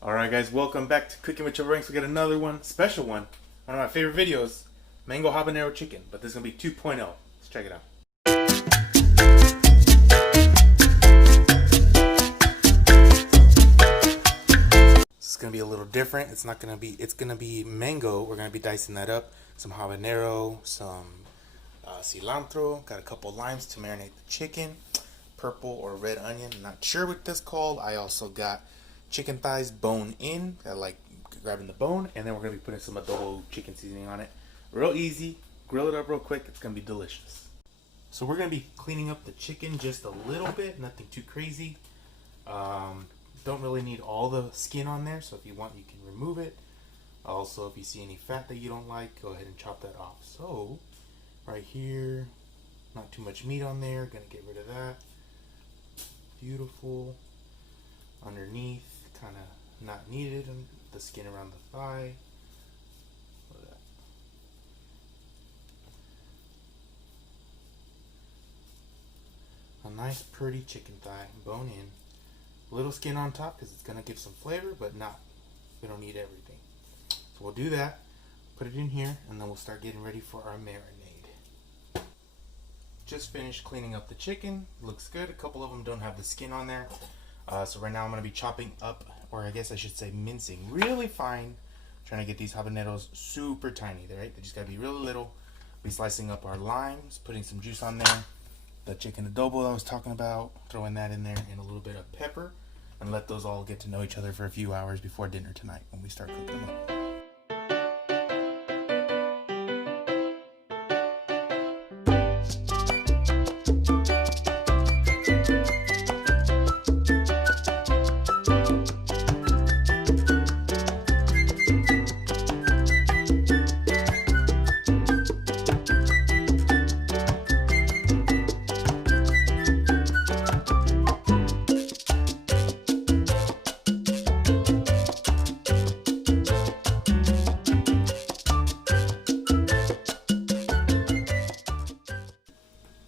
Alright guys, welcome back to Cooking with Chubaranks. We got another one, special one of my favorite videos, mango habanero chicken, but this is going to be 2.0. Let's check it out. This is going to be a little different. It's going to be mango. We're going to be dicing that up. Some habanero, some cilantro, got a couple limes to marinate the chicken, purple or red onion, not sure what this called. I also got chicken thighs bone in. I like grabbing the bone, and then we're gonna be putting some adobo chicken seasoning on it. Real easy. Grill it up real quick. It's gonna be delicious. So we're gonna be cleaning up the chicken just a little bit, nothing too crazy. Don't really need all the skin on there, so if you want, you can remove it. Also, if you see any fat that you don't like, go ahead and chop that off. So right here, not too much meat on there. Gonna get rid of that. Beautiful. Underneath, kind of not needed, and the skin around the thigh. Look at that. A nice pretty chicken thigh, bone in. Little skin on top because it's going to give some flavor, but we don't need everything. So we'll do that, put it in here, and then we'll start getting ready for our marinade. Just finished cleaning up the chicken. Looks good. A couple of them don't have the skin on there. So right now I'm going to be chopping up, or I guess I should say mincing, really fine. Trying to get these habaneros super tiny, right? They just got to be really little. Be slicing up our limes, putting some juice on there. The chicken adobo that I was talking about, throwing that in there, and a little bit of pepper. And let those all get to know each other for a few hours before dinner tonight when we start cooking them up.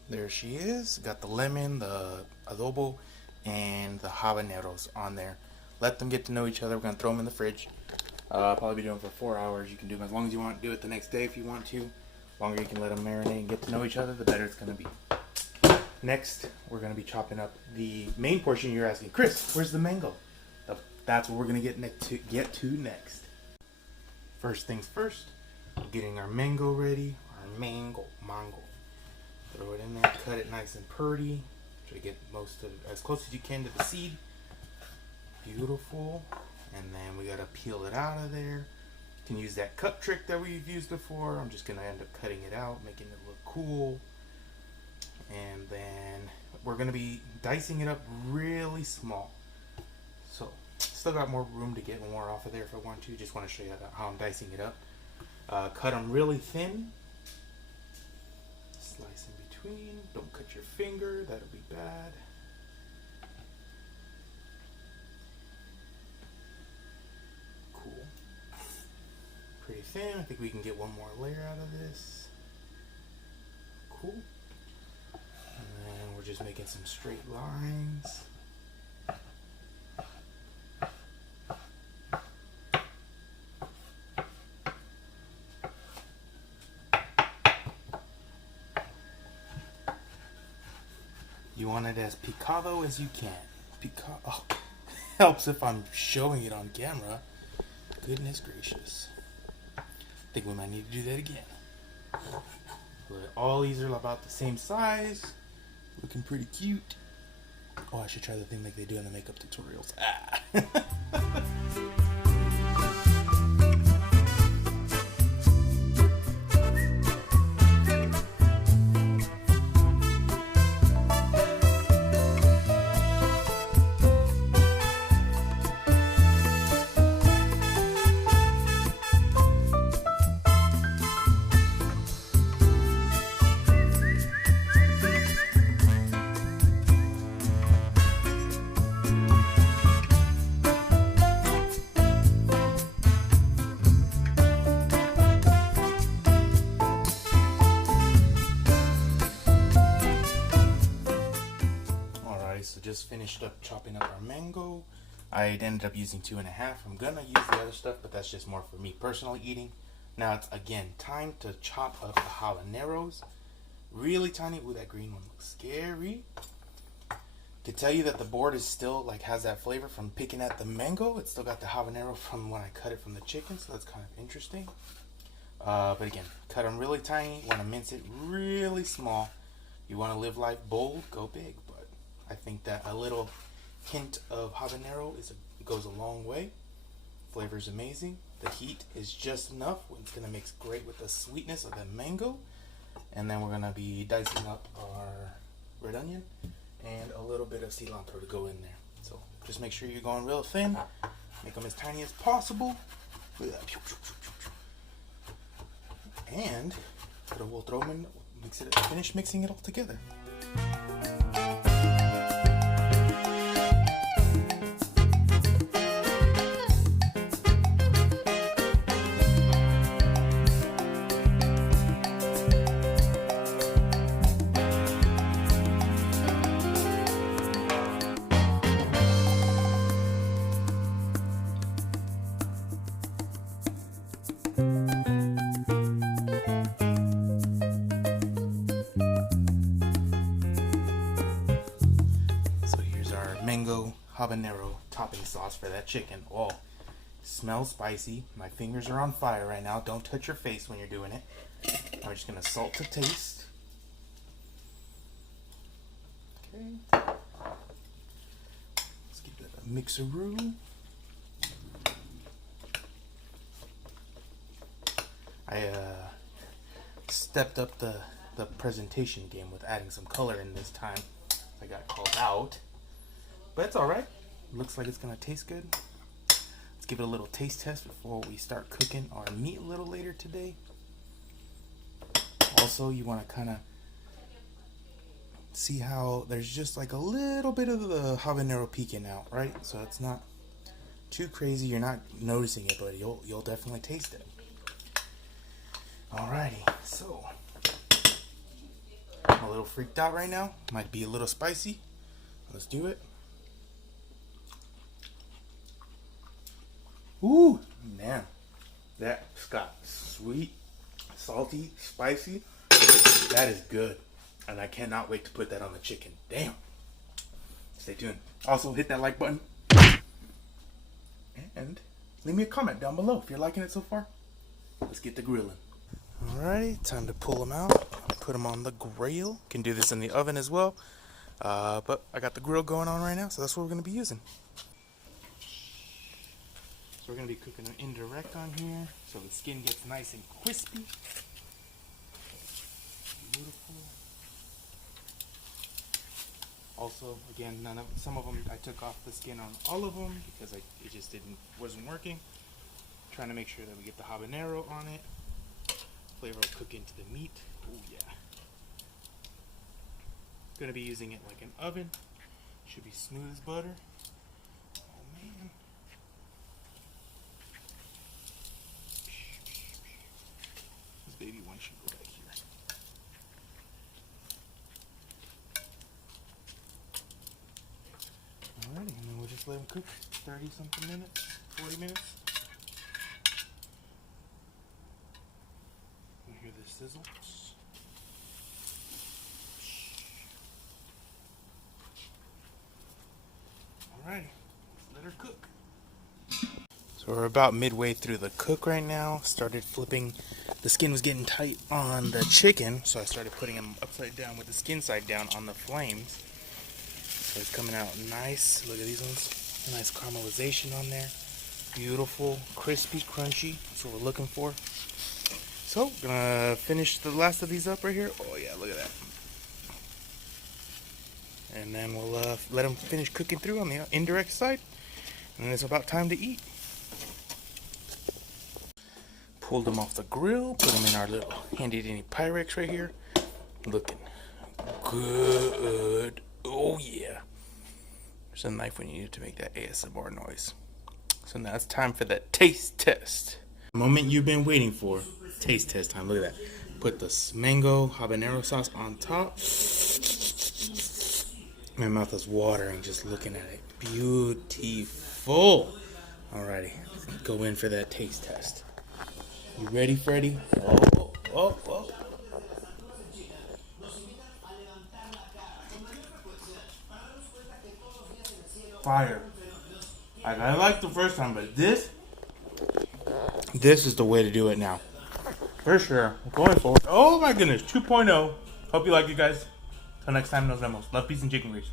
There she is. Got the lemon, the adobo, and the habaneros on there. Let them get to know each other. We're going to throw them in the fridge. Probably be doing it for 4 hours. You can do them as long as you want. Do it the next day if you want to. The longer you can let them marinate and get to know each other, the better it's going to be. Next, we're going to be chopping up the main portion. You're asking, Chris, where's the mango? That's what we're going to get to next. First things first, getting our mango ready. Our mango. Throw it in there, cut it nice and pretty. Try to get most of it as close as you can to the seed. Beautiful. And then we gotta peel it out of there. You can use that cut trick that we've used before. I'm just gonna end up cutting it out, making it look cool. And then we're gonna be dicing it up really small. So still got more room to get more off of there if I want to. Just want to show you how I'm dicing it up. Cut them really thin. Slice in between. Don't cut your finger, that'll be bad. Cool. Pretty thin. I think we can get one more layer out of this. Cool. And then we're just making some straight lines. You want it as picado as you can. Picado. Oh, helps if I'm showing it on camera. Goodness gracious. I think we might need to do that again. But all these are about the same size. Looking pretty cute. Oh, I should try the thing like they do in the makeup tutorials. So just finished up chopping up our mango. I ended up using 2.5. I'm gonna use the other stuff, but that's just more for me personally eating. Now it's again time to chop up the habaneros. Really tiny. Ooh, that green one looks scary. To tell you that the board is still like has that flavor from picking at the mango. It's still got the habanero from when I cut it from the chicken, so that's kind of interesting. But again, cut them really tiny. Want to mince it really small. You want to live life bold, go big. But I think that a little hint of habanero goes a long way. Flavor is amazing. The heat is just enough. It's gonna mix great with the sweetness of the mango. And then we're gonna be dicing up our red onion and a little bit of cilantro to go in there. So just make sure you're going real thin. Make them as tiny as possible. Look at that. And we'll throw them in, finish mixing it all together. Mango habanero topping sauce for that chicken. Oh, smells spicy. My fingers are on fire right now. Don't touch your face when you're doing it. I'm just gonna salt to taste. Okay. Let's give that a mixeroo. I stepped up the presentation game with adding some color in this time. I got called out. But it's alright. Looks like it's going to taste good. Let's give it a little taste test before we start cooking our meat a little later today. Also, you want to kind of see how there's just like a little bit of the habanero peeking out, right? So it's not too crazy. You're not noticing it, but you'll definitely taste it. Alrighty, so I'm a little freaked out right now. Might be a little spicy. Let's do it. Ooh, man, that's got sweet, salty, spicy. That is good, and I cannot wait to put that on the chicken. Damn. Stay tuned. Also, hit that like button, and leave me a comment down below if you're liking it so far. Let's get the grilling. Alrighty, time to pull them out. Put them on the grill. Can do this in the oven as well, but I got the grill going on right now, so that's what we're going to be using. We're going to be cooking an indirect on here so the skin gets nice and crispy. Beautiful. Also, again, some of them I took off the skin on all of them because it just wasn't working. Trying to make sure that we get the habanero on it. Flavor will cook into the meat. Oh yeah. Going to be using it like an oven. Should be smooth as butter. Oh man. Baby one should go back here. Alrighty, and then we'll just let them cook 30 something minutes, 40 minutes. You hear the sizzle. Alrighty, let's let her cook. So we're about midway through the cook right now. Started flipping. The skin was getting tight on the chicken, so I started putting them upside down with the skin side down on the flames. So it's coming out nice. Look at these ones. Nice caramelization on there. Beautiful, crispy, crunchy. That's what we're looking for. So, gonna finish the last of these up right here. Oh yeah, look at that. And then we'll let them finish cooking through on the indirect side. And then it's about time to eat. Pulled them off the grill, put them in our little handy dandy Pyrex right here. Looking good. Oh yeah. There's a knife when you need it to make that ASMR noise. So now it's time for that taste test. The moment you've been waiting for. Taste test time. Look at that. Put the mango habanero sauce on top. My mouth is watering just looking at it. Beautiful. full. Alrighty, let's go in for that taste test. You ready, Freddy? Oh. Fire. I liked the first time, but this is the way to do it now. For sure. Going forward. Oh my goodness, 2.0. Hope you like it, guys. Till next time, nos vemos. Love, peace, and chicken grease.